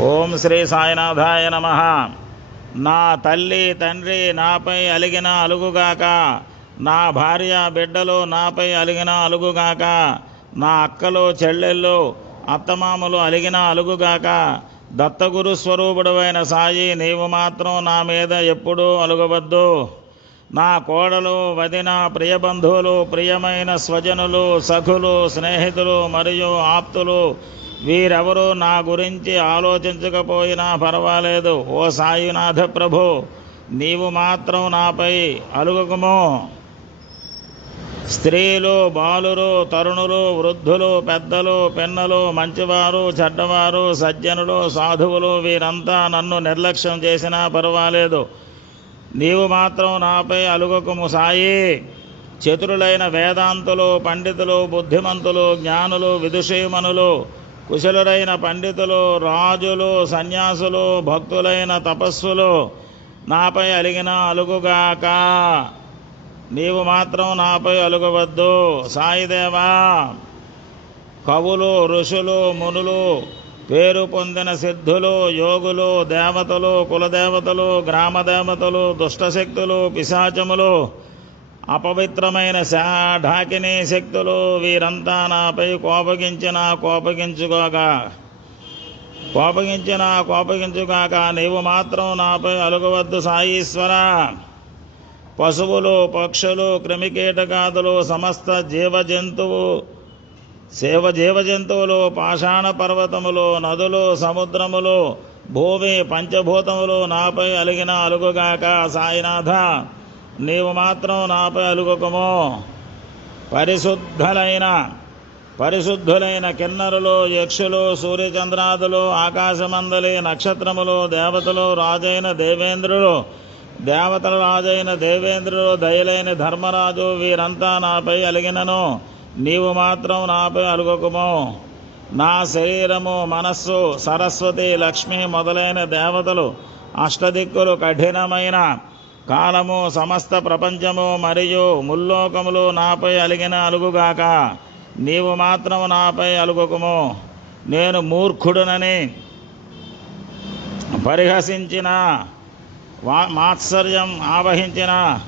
ఓం శ్రీ సాయినాథాయ నమ. నా తల్లి తండ్రి నాపై అలిగిన అలుగుగాక. నా భార్య బిడ్డలు నాపై అలిగిన అలుగుగాక. నా అక్కలు చెల్లెళ్ళు అత్తమామలు అలిగిన అలుగుగాక. దత్తగురు స్వరూపుడమైన సాయి నీవు మాత్రం నా మీద ఎప్పుడూ అలుగవద్దు. నా కోడలు వదిన ప్రియబంధువులు ప్రియమైన స్వజనులు సఖులు స్నేహితులు మరియు ఆప్తులు వీరెవరూ నా గురించి ఆలోచించకపోయినా పర్వాలేదు. ఓ సాయినాథ ప్రభు నీవు మాత్రం నాపై అలుగుకుము. స్త్రీలు బాలురు తరుణులు వృద్ధులు పెద్దలు పిన్నలు మంచివారు చెడ్డవారు సజ్జనులు సాధువులు వీరంతా నన్ను నిర్లక్ష్యం చేసినా పర్వాలేదు. నీవు మాత్రం నాపై అలుగకుము సాయి. చతురులైన వేదాంతులు పండితులు బుద్ధిమంతులు జ్ఞానులు విదుషీమనులు కుశలురైన పండితులు రాజులు సన్యాసులు భక్తులైన తపస్సులు నాపై అలిగిన అలుగుగాక. నీవు మాత్రం నాపై అలుగవద్దు. సాయిదేవా కవులు ఋషులు మునులు పేరు పొందిన సిద్ధులు యోగులు దేవతలు కులదేవతలు గ్రామదేవతలు దుష్టశక్తులు పిశాచములు అపవిత్రమైన శా ఢాకిని శక్తులు వీరంతా నాపై కోపగించిన కోపగించుకోగా కోపగించిన కోపగించుగాక నీవు మాత్రం నాపై అలుగవద్దు సాయీశ్వర. పశువులు పక్షులు క్రిమికీటకాదులు సమస్త జీవజంతువు సేవ జీవజంతువులు పాషాణ పర్వతములు నదులు సముద్రములు భూమి పంచభూతములు నాపై అలిగిన అలుగుగాక సాయినాథ. నీవు మాత్రం నాపై అలుగుకము. పరిశుద్ధులైన పరిశుద్ధులైన కిన్నరులు యక్షులు సూర్యచంద్రాదులు ఆకాశమందలి నక్షత్రములు దేవతలు రాజైన దేవేంద్రులు దేవతల రాజైన దేవేంద్రుడు దయలైన ధర్మరాజు వీరంతా నాపై అలిగినను. నీవు మాత్రం నాపై అలుగకుము. నా శరీరము మనస్సు సరస్వతి లక్ష్మి మొదలైన దేవతలు అష్టదిక్కులు కఠినమైన కాలము సమస్త ప్రపంచము మరియు ముల్లోకములు నాపై అలిగిన అలుగుగాక. నీవు మాత్రం నాపై అలుగుకుము. నేను మూర్ఖుడునని పరిహసించిన వా మాత్సర్యం ఆవహించిన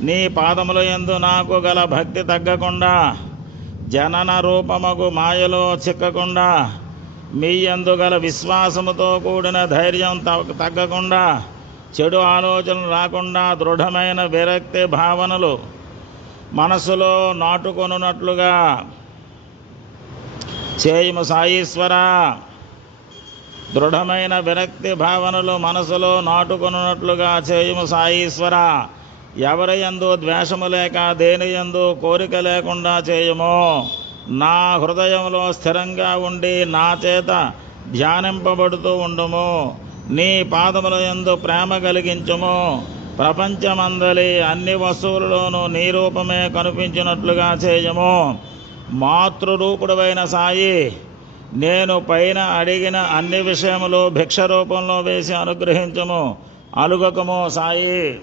నీ పాదముల ఎందు నాకు గల భక్తి తగ్గకుండా జనన రూపమగు మాయలో చిక్కకుండా మీ ఎందు గల విశ్వాసముతో కూడిన ధైర్యం తగ్గకుండా చెడు ఆలోచనలు రాకుండా దృఢమైన విరక్తి భావనలు మనసులో నాటుకొనున్నట్లుగా. చేయుము సాయీశ్వర. దృఢమైన విరక్తి భావనలు మనసులో నాటుకొనున్నట్లుగా చేయుము సాయీశ్వర. ఎవరి ఎందు ద్వేషము లేక దేని యందు కోరిక లేకుండా చేయుము నా హృదయంలో స్థిరంగా ఉండి నా చేత ధ్యానింపబడుతూ ఉండుము. నీ పాదముల ఎందు ప్రేమ కలిగించుము. ప్రపంచమందలి అన్ని వస్తువులలోనూ నీ రూపమే కనిపించినట్లుగా చేయము. మాతృరూపుడవైన సాయి నేను పైన అడిగిన అన్ని విషయములు భిక్ష రూపంలో వేసి అనుగ్రహించము. అలుగకము సాయి.